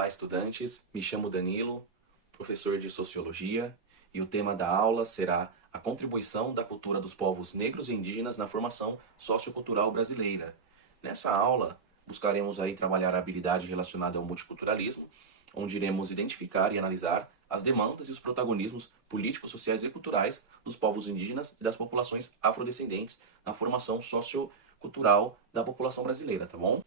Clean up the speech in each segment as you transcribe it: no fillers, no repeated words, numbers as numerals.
Olá, estudantes. Me chamo Danilo, professor de Sociologia, e o tema da aula será a contribuição da cultura dos povos negros e indígenas na formação sociocultural brasileira. Nessa aula, buscaremos aí trabalhar a habilidade relacionada ao multiculturalismo, onde iremos identificar e analisar as demandas e os protagonismos políticos, sociais e culturais dos povos indígenas e das populações afrodescendentes na formação sociocultural da população brasileira, tá bom?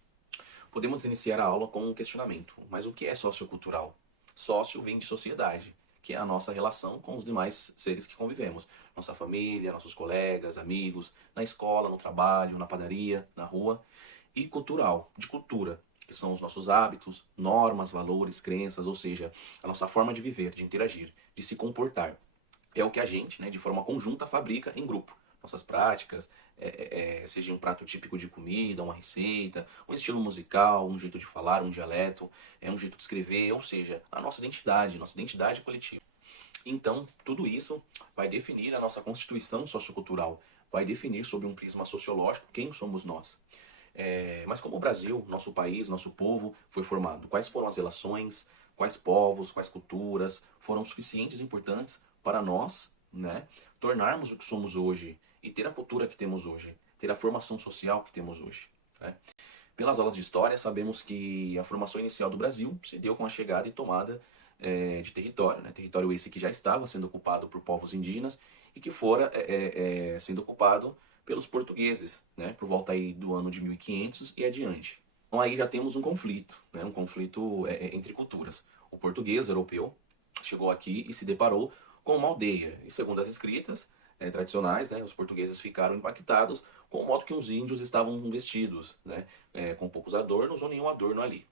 Podemos iniciar a aula com um questionamento. Mas o que é sociocultural? Sócio vem de sociedade, que é a nossa relação com os demais seres que convivemos. Nossa família, nossos colegas, amigos, na escola, no trabalho, na padaria, na rua. E cultural, de cultura, que são os nossos hábitos, normas, valores, crenças, ou seja, a nossa forma de viver, de interagir, de se comportar. É o que a gente, de forma conjunta, fabrica em grupo. Nossas práticas, seja um prato típico de comida, uma receita, um estilo musical, um jeito de falar, um dialeto, um jeito de escrever, ou seja, a nossa identidade coletiva. Então, tudo isso vai definir a nossa constituição sociocultural, vai definir sob um prisma sociológico quem somos nós. Mas como o Brasil, nosso país, nosso povo, foi formado? Quais foram as relações, quais povos, quais culturas foram suficientes e importantes para nós, tornarmos o que somos hoje e ter a cultura que temos hoje, ter a formação social que temos hoje. Pelas aulas de história, sabemos que a formação inicial do Brasil se deu com a chegada e tomada de território, território esse que já estava sendo ocupado por povos indígenas e que fora sendo ocupado pelos portugueses, por volta aí do ano de 1500 e adiante. Então aí já temos um conflito entre culturas. O português europeu chegou aqui e se deparou com uma aldeia. E segundo as escritas tradicionais, os portugueses ficaram impactados com o modo que os índios estavam vestidos, com poucos adornos ou nenhum adorno ali.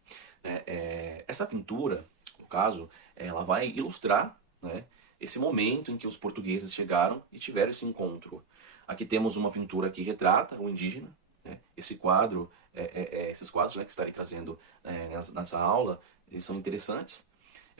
Essa pintura, no caso, ela vai ilustrar esse momento em que os portugueses chegaram e tiveram esse encontro. Aqui temos uma pintura que retrata o indígena. Esse quadro, esses quadros que estarei trazendo nessa aula, eles são interessantes,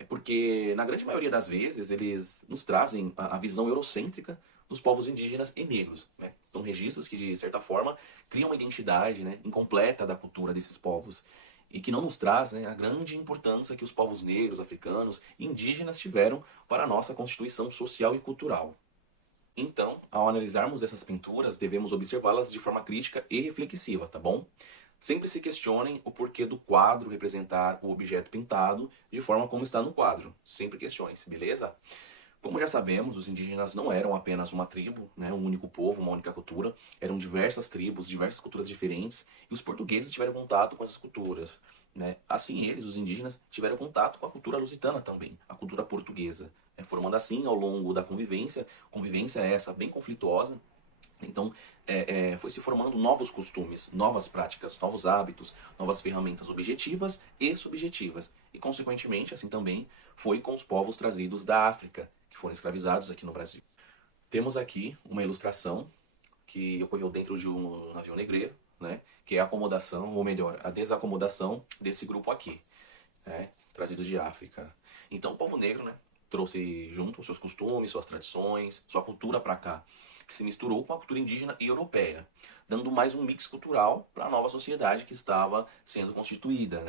porque na grande maioria das vezes eles nos trazem a visão eurocêntrica dos povos indígenas e negros. São registros que, de certa forma, criam uma identidade incompleta da cultura desses povos e que não nos trazem a grande importância que os povos negros, africanos e indígenas tiveram para a nossa constituição social e cultural. Então, ao analisarmos essas pinturas, devemos observá-las de forma crítica e reflexiva, tá bom? Sempre se questionem o porquê do quadro representar o objeto pintado de forma como está no quadro. Sempre questionem-se, beleza? Como já sabemos, os indígenas não eram apenas uma tribo, um único povo, uma única cultura. Eram diversas tribos, diversas culturas diferentes, e os portugueses tiveram contato com essas culturas. Assim eles, os indígenas, tiveram contato com a cultura lusitana também, a cultura portuguesa, formando assim, ao longo da convivência essa bem conflituosa. Então, foi se formando novos costumes, novas práticas, novos hábitos, novas ferramentas objetivas e subjetivas. E, consequentemente, assim também foi com os povos trazidos da África, que foram escravizados aqui no Brasil. Temos aqui uma ilustração que ocorreu dentro de um navio negreiro, que é a acomodação, ou melhor, a desacomodação desse grupo aqui, trazido de África. Então, o povo negro trouxe junto os seus costumes, suas tradições, sua cultura para cá, que se misturou com a cultura indígena e europeia, dando mais um mix cultural para a nova sociedade que estava sendo constituída.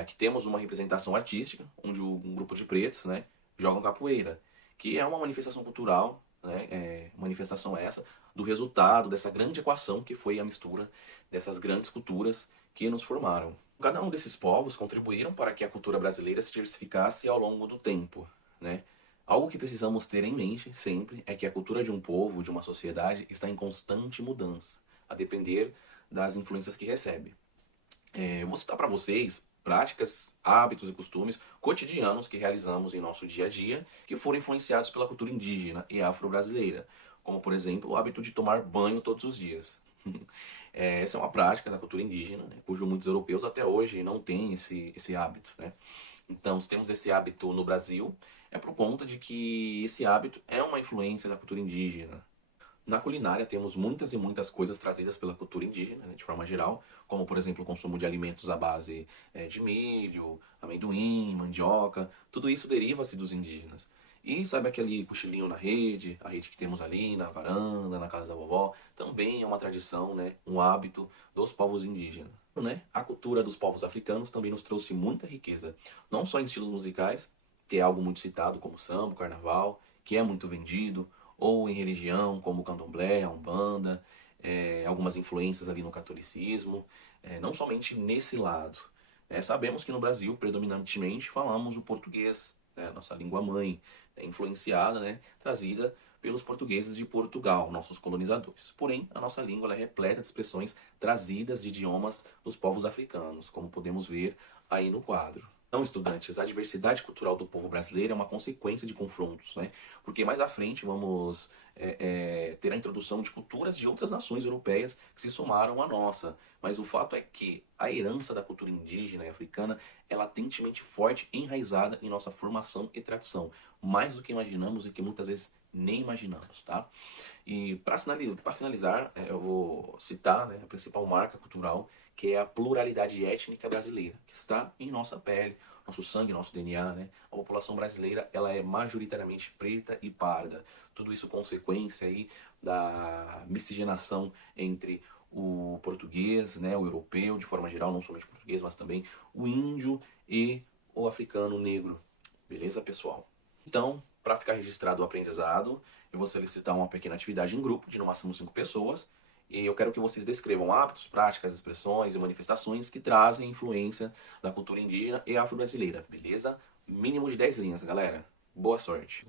Aqui temos uma representação artística, onde um grupo de pretos jogam capoeira, que é uma manifestação cultural, manifestação essa, do resultado dessa grande equação que foi a mistura dessas grandes culturas que nos formaram. Cada um desses povos contribuíram para que a cultura brasileira se diversificasse ao longo do tempo. Algo que precisamos ter em mente sempre é que a cultura de um povo, de uma sociedade, está em constante mudança, a depender das influências que recebe. Vou citar para vocês práticas, hábitos e costumes cotidianos que realizamos em nosso dia a dia que foram influenciados pela cultura indígena e afro-brasileira, como, por exemplo, o hábito de tomar banho todos os dias. Essa é uma prática da cultura indígena, cujo muitos europeus até hoje não têm esse hábito. Então, se temos esse hábito no Brasil, é por conta de que esse hábito é uma influência da cultura indígena. Na culinária temos muitas e muitas coisas trazidas pela cultura indígena, de forma geral, como por exemplo o consumo de alimentos à base de milho, amendoim, mandioca, tudo isso deriva-se dos indígenas. E sabe aquele cochilinho na rede, a rede que temos ali na varanda, na casa da vovó, também é uma tradição, um hábito dos povos indígenas. Né? A cultura dos povos africanos também nos trouxe muita riqueza, não só em estilos musicais, que é algo muito citado, como samba, carnaval, que é muito vendido, ou em religião, como o candomblé, a umbanda, algumas influências ali no catolicismo, não somente nesse lado. Sabemos que no Brasil, predominantemente, falamos o português, né, nossa língua mãe, influenciada, né, trazida pelos portugueses de Portugal, nossos colonizadores. Porém, a nossa língua ela é repleta de expressões trazidas de idiomas dos povos africanos, como podemos ver aí no quadro. Então, estudantes, a diversidade cultural do povo brasileiro é uma consequência de confrontos, né? Porque mais à frente vamos ter a introdução de culturas de outras nações europeias que se somaram à nossa. Mas o fato é que a herança da cultura indígena e africana é latentemente forte, enraizada em nossa formação e tradição, mais do que imaginamos e que muitas vezes nem imaginamos, tá? E para finalizar, eu vou citar, né, a principal marca cultural, que é a pluralidade étnica brasileira, que está em nossa pele, nosso sangue, nosso DNA, né? A população brasileira, ela é majoritariamente preta e parda. Tudo isso consequência aí da miscigenação entre o português, né, o europeu, de forma geral, não somente o português, mas também o índio e o africano negro. Beleza, pessoal? Então, para ficar registrado o aprendizado, eu vou solicitar uma pequena atividade em grupo, de no máximo 5 pessoas, e eu quero que vocês descrevam hábitos, práticas, expressões e manifestações que trazem influência da cultura indígena e afro-brasileira, beleza? Mínimo de 10 linhas, galera. Boa sorte!